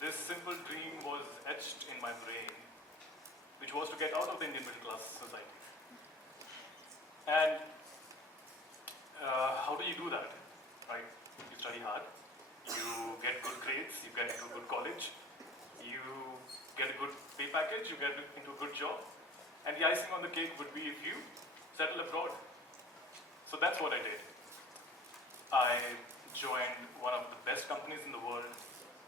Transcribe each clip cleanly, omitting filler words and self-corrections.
this simple dream was etched in my brain, which was to get out of the Indian middle class society. And how do you do that? Right? You study hard, you get good grades, you get into a good college, you get a good pay package, you get into a good job, and the icing on the cake would be if you settle abroad. So that's what I did. I joined one of the best companies in the world,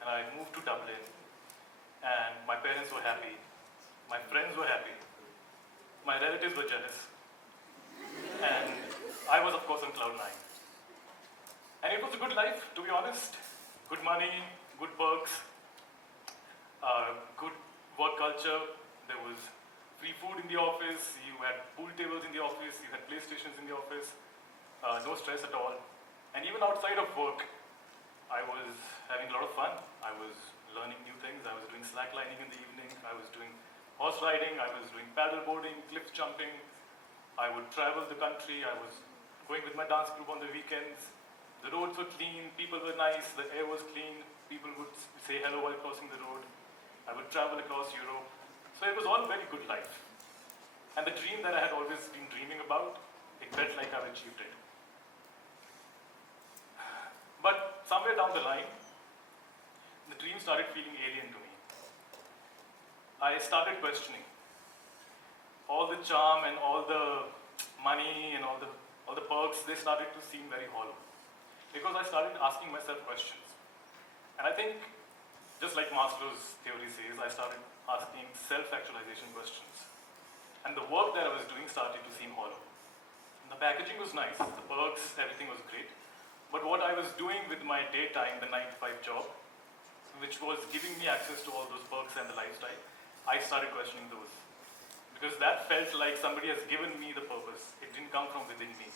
and I moved to Dublin, and my parents were happy, my friends were happy, my relatives were jealous, and I was of course on cloud nine. And it was a good life, to be honest. Good money, good perks, good work culture. There was free food in the office, you had pool tables in the office, you had PlayStations in the office, no stress at all. And even outside of work, I was having a lot of fun. I was learning new things. I was doing slacklining in the evening. I was doing horse riding. I was doing paddle boarding, cliff jumping. I would travel the country. I was going with my dance group on the weekends. The roads were clean. People were nice. The air was clean. People would say hello while crossing the road. I would travel across Europe. So it was all a very good life. And the dream that I had always been dreaming about, it felt like I've achieved it. But somewhere down the line, the dream started feeling alien to me. I started questioning. All the charm and all the money and all the perks, they started to seem very hollow. Because I started asking myself questions. And I think, just like Maslow's theory says, I started asking self-actualization questions. And the work that I was doing started to seem hollow. And the packaging was nice, the perks, everything was great. But what I was doing with my daytime, the 9-to-5 job, which was giving me access to all those perks and the lifestyle, I started questioning those. Because that felt like somebody has given me the purpose. It didn't come from within me.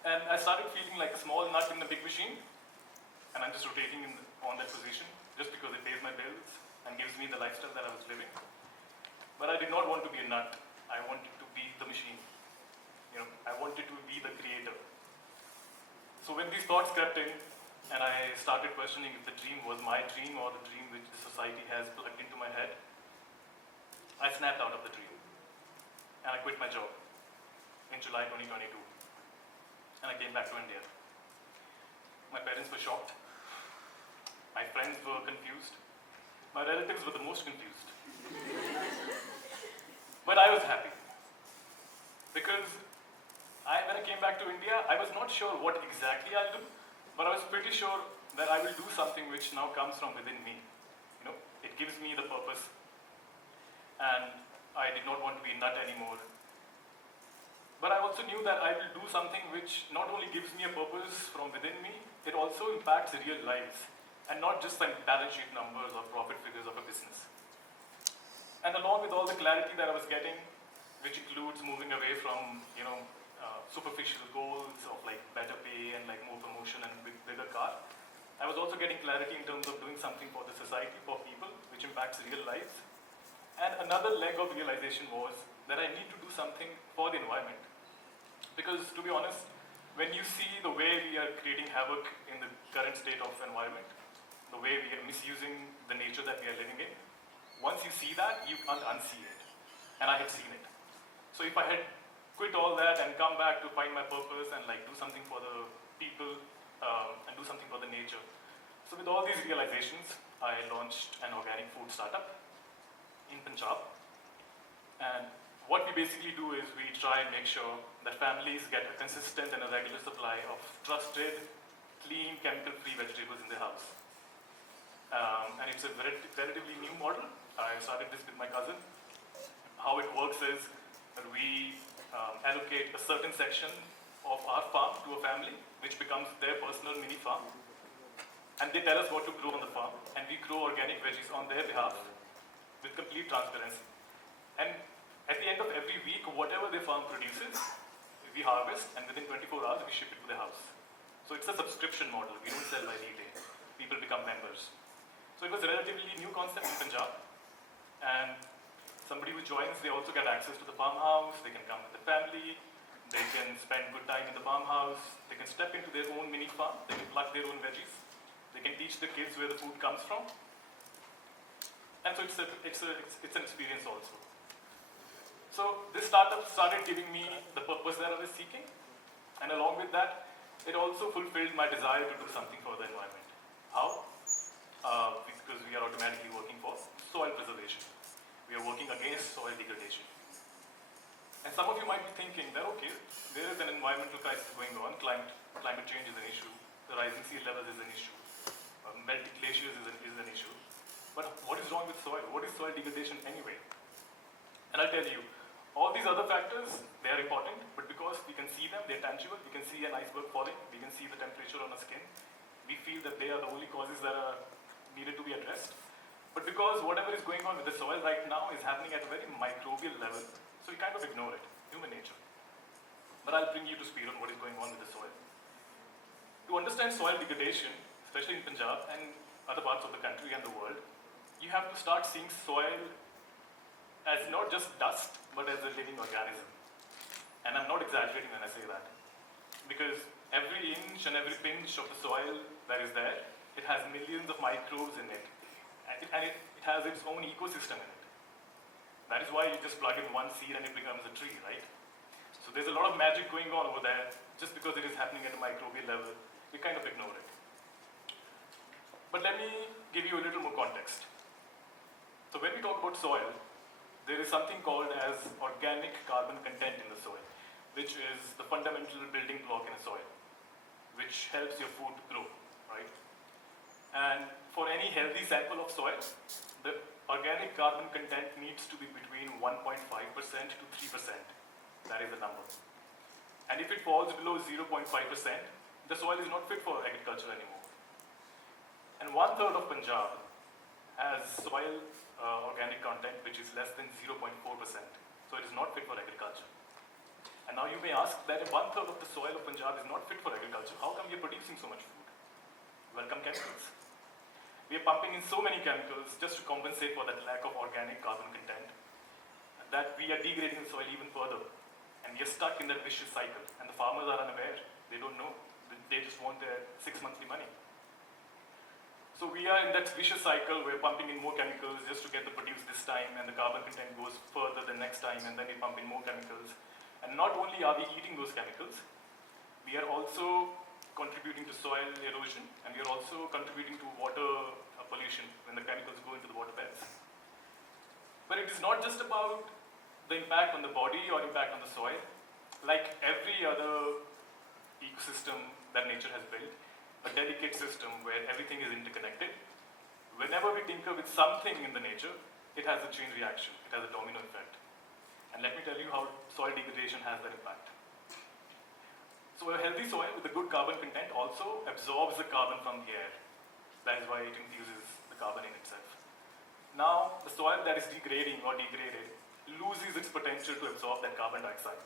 And I started feeling like a small nut in the big machine, and I'm just rotating on that position, just because it pays my bills and gives me the lifestyle that I was living. But I did not want to be a nut. I wanted to be the machine. I wanted to be the creator. So when these thoughts crept in, and I started questioning if the dream was my dream or the dream which the society has plugged into my head, I snapped out of the dream. And I quit my job in July 2022. And I came back to India. My parents were shocked. My friends were confused. My relatives were the most confused. But I was happy. Because when I came back to India, I was not sure what exactly I'll do, but I was pretty sure that I will do something which now comes from within me. It gives me the purpose. And I did not want to be a nut anymore. But I also knew that I will do something which not only gives me a purpose from within me, it also impacts real lives, and not just some balance sheet numbers or profit figures of a business. And along with all the clarity that I was getting, which includes moving away from, superficial goals of like better pay and like more promotion and bigger car, I was also getting clarity in terms of doing something for the society, for people, which impacts real lives. And another leg of realization was that I need to do something for the environment. Because to be honest, when you see the way we are creating havoc in the current state of environment, the way we are misusing the nature that we are living in, once you see that, you can't unsee it. And I had seen it. So if I had quit all that and come back to find my purpose and like do something for the people and do something for the nature. So with all these realizations, I launched an organic food startup in Punjab. And what we basically do is we try and make sure that families get a consistent and a regular supply of trusted, clean, chemical-free vegetables in their house. And it's a relatively new model. I started this with my cousin. How it works is that we allocate a certain section of our farm to a family, which becomes their personal mini farm. And they tell us what to grow on the farm, and we grow organic veggies on their behalf with complete transparency. And at the end of every week, whatever their farm produces, we harvest, and within 24 hours, we ship it to their house. So it's a subscription model. We don't sell by retail. People become members. So it was a relatively new concept in Punjab. And somebody who joins, they also get access to the farmhouse, they can come with the family, they can spend good time in the farmhouse, they can step into their own mini farm, they can pluck their own veggies, They can teach the kids where the food comes from. And so it's an experience also. So this startup started giving me the purpose that I was seeking. And along with that, it also fulfilled my desire to do something for the environment. How? Because we are automatically working for soil preservation. We are working against soil degradation. And some of you might be thinking that, okay, there is an environmental crisis going on, climate change is an issue, the rising sea levels is an issue, melting glaciers is an issue. But what is wrong with soil? What is soil degradation anyway? And I'll tell you, all these other factors, they are important, but because we can see them, they're tangible, we can see an iceberg falling, we can see the temperature on our skin, we feel that they are the only causes that are needed to be addressed. But because whatever is going on with the soil right now is happening at a very microbial level, so we kind of ignore it, human nature. But I'll bring you to speed on what is going on with the soil. To understand soil degradation, especially in Punjab and other parts of the country and the world, you have to start seeing soil as not just dust, but as a living organism. And I'm not exaggerating when I say that. Because every inch and every pinch of the soil that is there, it has millions of microbes in it. And it has its own ecosystem in it. That is why you just plug in one seed and it becomes a tree, right? So there's a lot of magic going on over there. Just because it is happening at a microbial level, we kind of ignore it. But let me give you a little more context. So when we talk about soil, there is something called as organic carbon content in the soil, which is the fundamental building block in a soil, which helps your food grow, right? And for any healthy sample of soil, the organic carbon content needs to be between 1.5% to 3%. That is the number. And if it falls below 0.5%, the soil is not fit for agriculture anymore. And 1/3 of Punjab has soil organic content which is less than 0.4%. So it is not fit for agriculture. And now you may ask that if 1/3 of the soil of Punjab is not fit for agriculture, how come we are producing so much food? Welcome chemicals. We are pumping in so many chemicals just to compensate for that lack of organic carbon content that we are degrading the soil even further. And we are stuck in that vicious cycle. And the farmers are unaware. They don't know. They just want their 6 monthly money. So we are in that vicious cycle. We're pumping in more chemicals just to get the produce this time, and the carbon content goes further the next time, and then we pump in more chemicals. And not only are we eating those chemicals, we are also contributing to soil erosion, and we are also contributing to water pollution when the chemicals go into the water beds. But it is not just about the impact on the body or impact on the soil. Like every other ecosystem that nature has built, a delicate system where everything is interconnected, whenever we tinker with something in the nature, it has a chain reaction, it has a domino effect. And let me tell you how soil degradation has that impact. So a healthy soil with a good carbon content also absorbs the carbon from the air. That is why it infuses the carbon in itself. Now, the soil that is degrading or degraded loses its potential to absorb that carbon dioxide.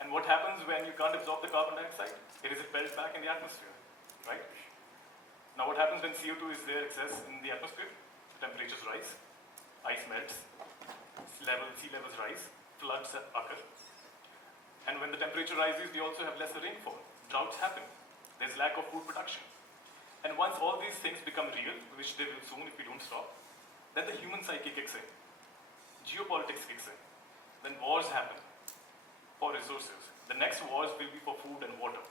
And what happens when you can't absorb the carbon dioxide? It is repelled back in the atmosphere, right? Now what happens when CO2 is there excess in the atmosphere? Temperatures rise, ice melts, sea levels rise, floods occur. And when the temperature rises, we also have lesser rainfall. Droughts happen. There's lack of food production. And once all these things become real, which they will soon if we don't stop, then the human psyche kicks in. Geopolitics kicks in. Then wars happen for resources. The next wars will be for food and water.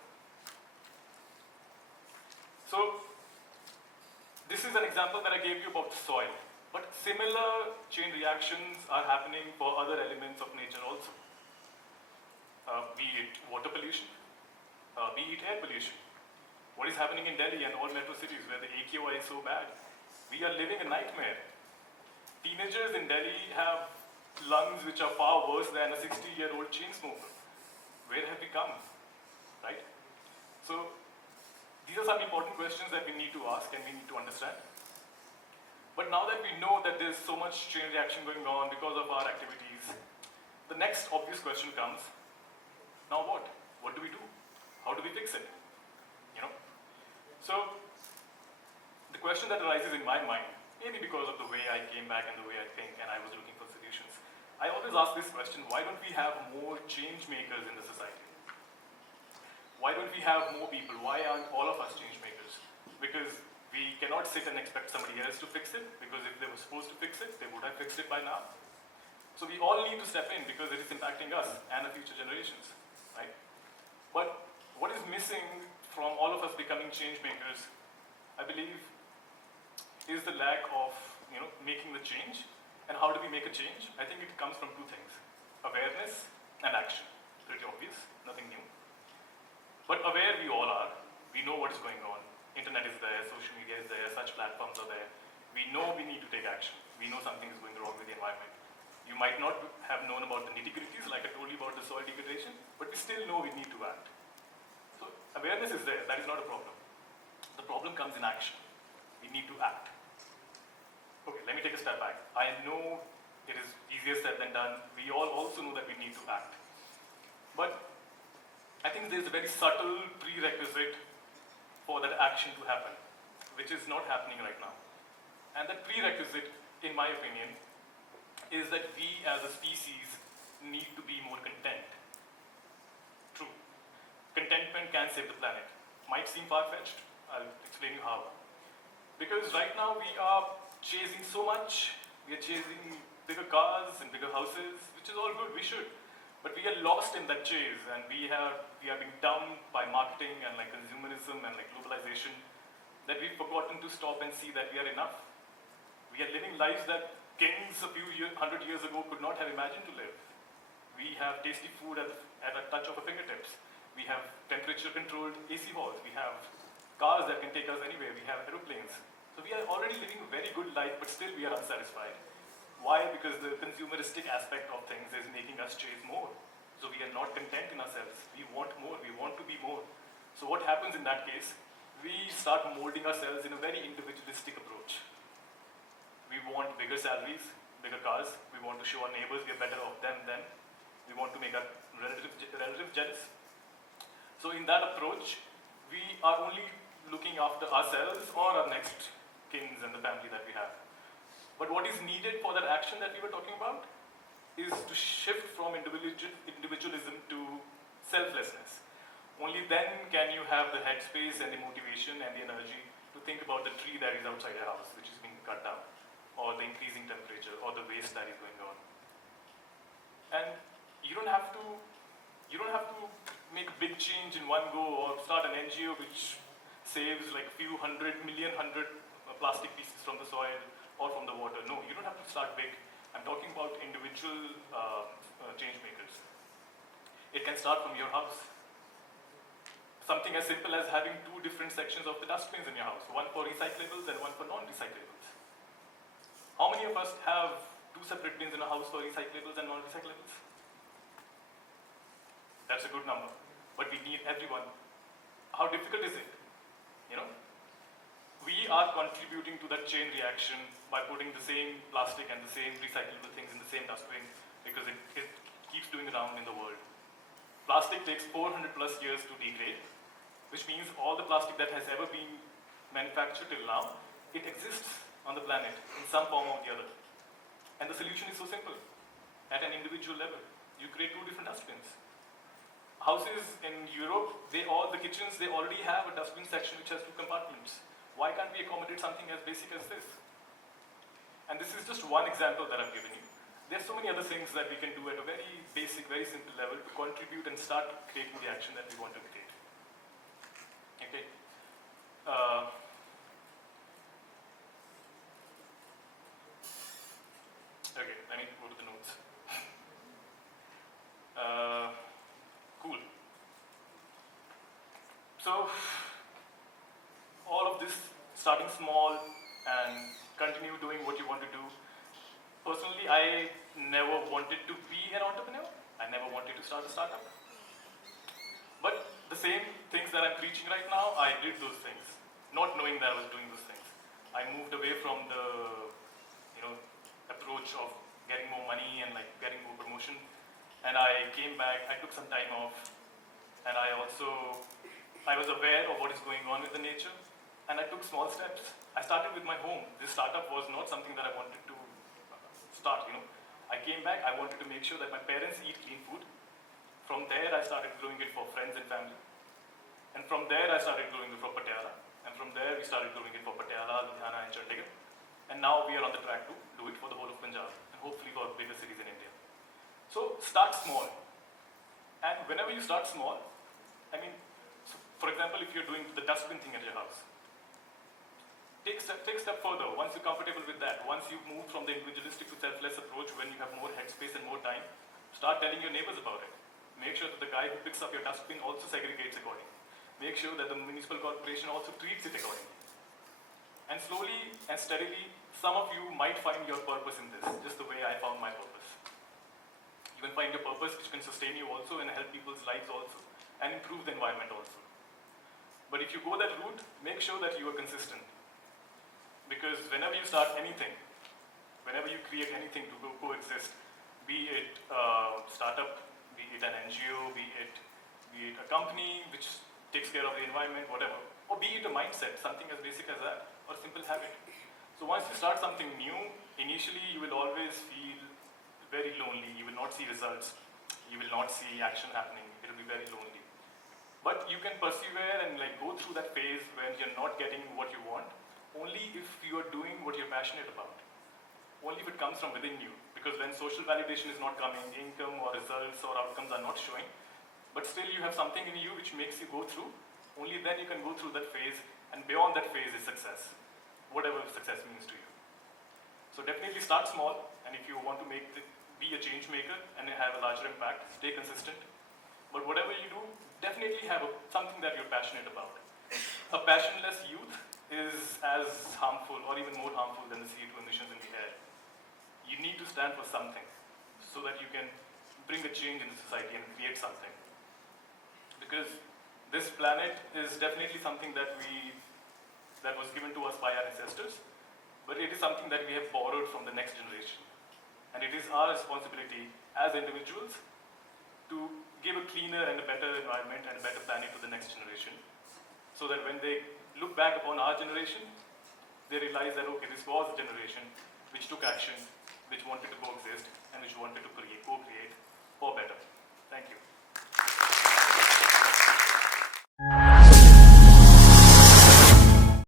So, this is an example that I gave you about the soil. But similar chain reactions are happening for other elements of nature also. Be it water pollution, be it air pollution. What is happening in Delhi and all metro cities where the AQI is so bad? We are living a nightmare. Teenagers in Delhi have lungs which are far worse than a 60-year-old chain smoker. Where have we come? Right? So, these are some important questions that we need to ask and we need to understand. But now that we know that there's so much chain reaction going on because of our activities, the next obvious question comes, now what? What do we do? How do we fix it? So, the question that arises in my mind, maybe because of the way I came back and the way I think and I was looking for solutions, I always ask this question, why don't we have more change makers in the society? Why don't we have more people? Why aren't all of us change makers? because we cannot sit and expect somebody else to fix it, because if they were supposed to fix it, they would have fixed it by now. So we all need to step in because it is impacting us and the future generations, right? But what is missing from all of us becoming change makers, I believe, is the lack of making the change. And how do we make a change? I think it comes from two things: awareness and action. Pretty obvious, nothing new. But aware we all are. We know what is going on. Internet is there, social media is there, such platforms are there. We know we need to take action. We know something is going wrong with the environment. You might not have known about the nitty-gritties, like I told you about the soil degradation, but we still know we need to act. So awareness is there, that is not a problem. The problem comes in action. We need to act. Okay, let me take a step back. I know it is easier said than done. We all also know that we need to act. But I think there's a very subtle prerequisite for that action to happen, which is not happening right now. And that prerequisite, in my opinion, is that we as a species need to be more content. True. Contentment can save the planet. Might seem far-fetched. I'll explain you how. Because right now we are chasing so much. We are chasing bigger cars and bigger houses, which is all good, we should. But we are lost in that chase, and we are being downed by marketing and like consumerism and like globalization, that we've forgotten to stop and see that we are enough. We are living lives that kings a few 100 years ago could not have imagined to live. We have tasty food at a touch of our fingertips. We have temperature-controlled AC halls. We have cars that can take us anywhere. We have aeroplanes. So we are already living a very good life, but still we are unsatisfied. Why? Because the consumeristic aspect of things is making us chase more. So we are not content in ourselves. We want more. We want to be more. So what happens in that case? We start molding ourselves in a very individualistic approach. We want bigger salaries, bigger cars. We want to show our neighbors we are better off them than. We want to make our relative jealous. So in that approach, we are only looking after ourselves or our next kings and the family that we have. But what is needed for that action that we were talking about is to shift from individualism to selflessness. Only then can you have the headspace and the motivation and the energy to think about the tree that is outside your house, which is being cut down, or the increasing temperature, or the waste that is going on. And you don't have to make a big change in one go, or start an NGO which saves like a few hundred plastic pieces from the soil or from the water. No, you don't have to start big. I'm talking about individual change makers. It can start from your house. Something as simple as having two different sections of the dustbins in your house, one for recyclables and one for non-recyclables. How many of us have two separate bins in a house for recyclables and non-recyclables? That's a good number. But we need everyone. How difficult is it? We are contributing to that chain reaction by putting the same plastic and the same recyclable things in the same dustbin because it keeps doing around in the world. Plastic takes 400 plus years to degrade, which means all the plastic that has ever been manufactured till now, it exists on the planet in some form or the other. And the solution is so simple. At an individual level, you create two different dustbins. Houses in Europe, the kitchens, they already have a dustbin section which has two compartments. Why can't we accommodate something as basic as this? And this is just one example that I've given you. There's so many other things that we can do at a very basic, very simple level to contribute and start creating the action that we want to create. Okay. Okay, let me go to the notes. Cool. So, all of this, starting small and continue doing what you want to do. Personally, I never wanted to be an entrepreneur. I never wanted to start a startup. But the same things that I'm preaching right now, I did those things, not knowing that I was doing those things. I moved away from the, approach of getting more money and like getting more promotion. And I came back, I took some time off, and I was aware of what is going on with the nature, and I took small steps. I started with my home. This startup was not something that I wanted to start, I came back, I wanted to make sure that my parents eat clean food. From there, I started growing it for friends and family. And from there, I started growing it for Patiala. And from there, we started doing it for Patiala, Ludhiana, and Chandigarh. And now we are on the track to do it for the whole of Punjab, and hopefully for bigger cities in India. So start small. And whenever you start small, I mean, so for example, if you're doing the dustbin thing at your house, take a step further. Once you're comfortable with that, once you've moved from the individualistic to selfless approach, when you have more headspace and more time, start telling your neighbors about it. Make sure that the guy who picks up your dustbin also segregates accordingly. Make sure that the municipal corporation also treats it accordingly. And slowly and steadily, some of you might find your purpose in this, just the way I found my purpose. You can find your purpose which can sustain you also and help people's lives also, and improve the environment also. But if you go that route, make sure that you are consistent. Because whenever you start anything, whenever you create anything to coexist, be it a startup, be it an NGO, be it a company which takes care of the environment, whatever, or be it a mindset, something as basic as that, or a simple habit. So once you start something new, initially you will always feel very lonely. You will not see results. You will not see action happening. It will be very lonely. But you can persevere and go through that phase when you're not getting what you want, only if you are doing what you're passionate about. Only if it comes from within you. Because when social validation is not coming, income or results or outcomes are not showing, but still you have something in you which makes you go through, only then you can go through that phase, and beyond that phase is success, whatever success means to you. So definitely start small, and if you want to be a change maker and have a larger impact, stay consistent. But whatever you do, definitely have something that you're passionate about. A passionless youth is as harmful or even more harmful than the CO2 emissions in the air. You need to stand for something so that you can bring a change in the society and create something. Because this planet is definitely something that was given to us by our ancestors, but it is something that we have borrowed from the next generation. And it is our responsibility as individuals to give a cleaner and a better environment and a better planet to the next generation, so that when they look back upon our generation, they realize that, okay, this was a generation which took action, which wanted to coexist, and which wanted to co-create for better. Thank you.